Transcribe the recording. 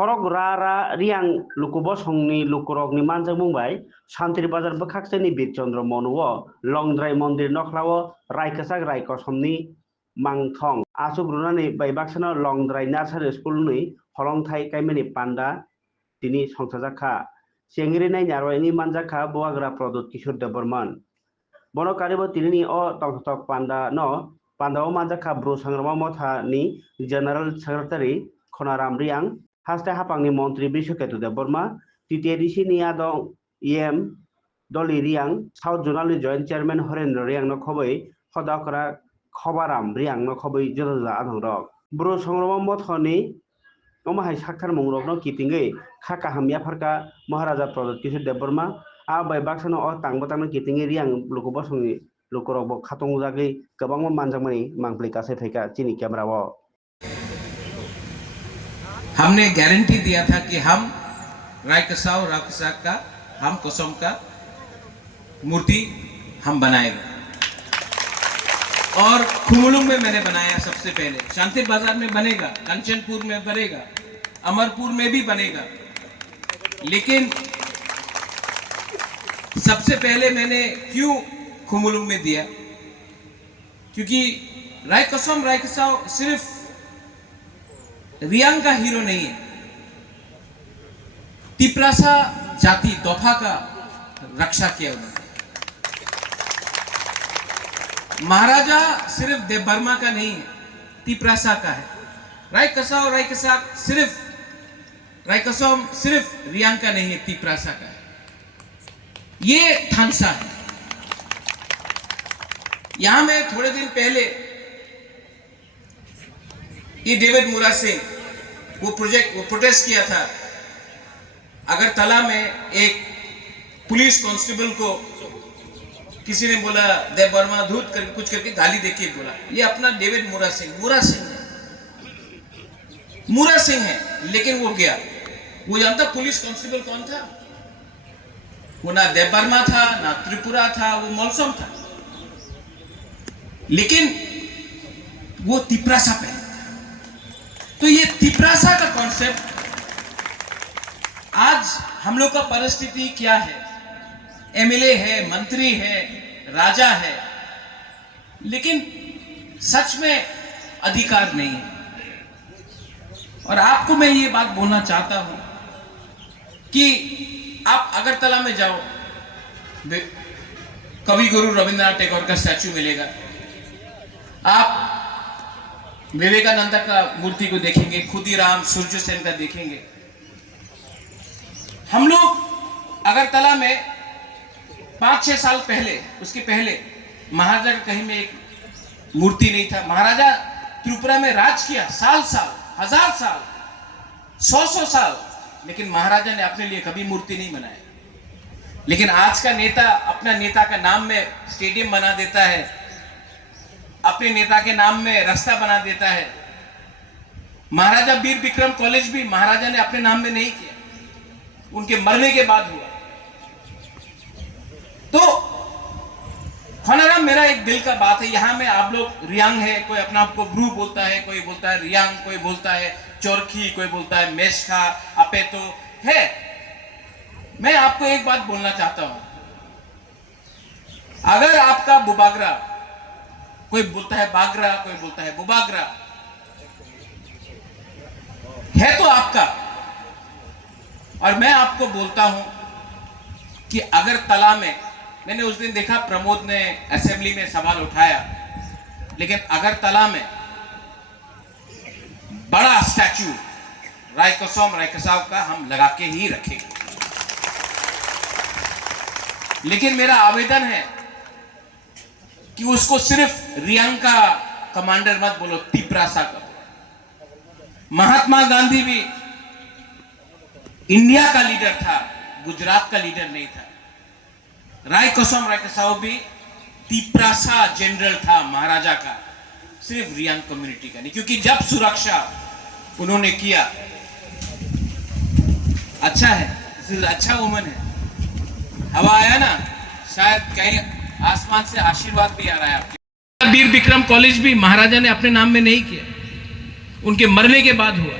खरक रा रियां लुकुबो संगनि लुकुरकनि मानजों बुंबाय सान्त्रि बाजार बखाक्सेनि बिरचन्द्र मनुओ लंद्राय मन्दिर नख्लाओ रायखसाक रायकसमनि मांथं आसुग्रुनानै बायबाक्सानो लंद्राय नार्सारि स्कुलनि हलंथाइ काइमेनि पान्डा दिनि संसाजाखा सेंगिरि नायनारवायनि मानजाखा बोआग्रा प्रदुत किशोर देबबर्मन बनो कारिबो तिनि अ तंथक पान्डा न पान्डाओ मानजाखा ब्रु संग्रामा मथानि जनरल सेक्रेटारि खनाराम रियां हास्ते हापांनि मन्त्री बिश्वकेतु देबबर्मा टिटिएडिसि नि आदं इएम दलि रियां साउथ जोनालनि जयेंट चेयरमैन हरेन्द्र रियां न खबै खदाकरा खबाराम रियां न खबै जोजा आदंरक ब्रु संग्रामा मथनि ओमाहाय साक्थार मंरक न किपिंगै खाका हामिया फारका महाराजा प्रदुत किशोर देबबर्मा आ बाय बाक्सानो अ तांबतांनो किपिंगै रियां लुकुबो संनि लुकुरकबो खातंजागै गोबां मानजामनि मांप्लि कासे फैका चिनी कैमराओ हमने गारंटी दिया था कि हम रायकसाव राकसाक का हम कसम का मूर्ति हम बनाएगा और खुमलुंग में मैंने बनाया सबसे पहले, शांति बाजार में बनेगा, कंचनपुर में बनेगा, अमरपुर में भी बनेगा, लेकिन सबसे पहले मैंने क्यों खुमलुंग में दिया, क्योंकि रायकसम रायकसाव सिर्फ रियांग का हीरो नहीं है, तिप्रासा जाति दोफा का रक्षा किया उन्होंने। महाराजा सिर्फ देवबर्मा का नहीं है, तिप्रासा का है। रायकसाव रायकसाक रायकसम सिर्फ रियांग का नहीं है, तिप्रासा का है। ये थानसा है। यहां में थोड़े दिन पहले ये डेविड मुरा सिंह वो प्रोटेस्ट किया था अगरतला में। एक पुलिस कांस्टेबल को किसी ने बोला देवबर्मा धूत करके कुछ करके गाली देके बोला, ये अपना डेविड मुरा सिंह है, लेकिन वो गया। वो जानता पुलिस कांस्टेबल कौन था? वो ना देवबर्मा था, ना त्रिपुरा था, वो मौलसम था, लेकिन वो तिप्रासा पे। तो ये तिप्रासा का कॉन्सेप्ट, आज हम लोग का परिस्थिति क्या है? एमएलए है, मंत्री है, राजा है, लेकिन सच में अधिकार नहीं है। और आपको मैं ये बात बोलना चाहता हूं कि आप अगरतला में जाओ, कवि गुरु रविंद्रनाथ टैगोर का स्टैच्यू मिलेगा, आप विवेकानंद का मूर्ति को देखेंगे, खुदीराम सूर्य सेन का देखेंगे। हम लोग अगरतला में 5-6 साल पहले, उसके पहले महाराजा का कहीं में एक मूर्ति नहीं था। महाराजा त्रिपुरा में राज किया साल, हजार साल, 100 साल, लेकिन महाराजा ने अपने लिए कभी मूर्ति नहीं बनाया। लेकिन आज का नेता अपना नेता का नाम में स्टेडियम बना देता है, अपने नेता के नाम में रास्ता बना देता है। महाराजा वीर विक्रम कॉलेज भी महाराजा ने अपने नाम में नहीं किया, उनके मरने के बाद हुआ। तो खनाराम, मेरा एक दिल का बात है, यहां में आप लोग रियांग है, कोई अपना आपको ब्रू बोलता है, कोई बोलता है रियांग, कोई बोलता है चोरखी, कोई बोलता है मेषखा, अपेतो है। मैं आपको एक बात बोलना चाहता हूं, अगर आपका बुबागरा, कोई बोलता है बागरा, कोई बोलता है बुबागरा, है तो आपका। और मैं आपको बोलता हूं कि अगरतला में, मैंने उस दिन देखा प्रमोद ने असेंबली में सवाल उठाया, लेकिन अगरतला में बड़ा स्टैच्यू रायकसम रायकसाव का हम लगा के ही रखेंगे। लेकिन मेरा आवेदन है कि उसको सिर्फ रियांग का कमांडर मत बोलो, तिप्रासा का। महात्मा गांधी भी इंडिया का लीडर था, गुजरात का लीडर नहीं था। रायकसम रायकसाव भी तिप्रासा जनरल था महाराजा का, सिर्फ रियांग कम्युनिटी का नहीं। क्योंकि जब सुरक्षा उन्होंने किया, अच्छा है, अच्छा वुमन है, हवा आया ना, शायद कहीं आसमान से आशीर्वाद भी आ रहा है आपके। वीर विक्रम कॉलेज भी महाराजा ने अपने नाम में नहीं किया, उनके मरने के बाद हुआ।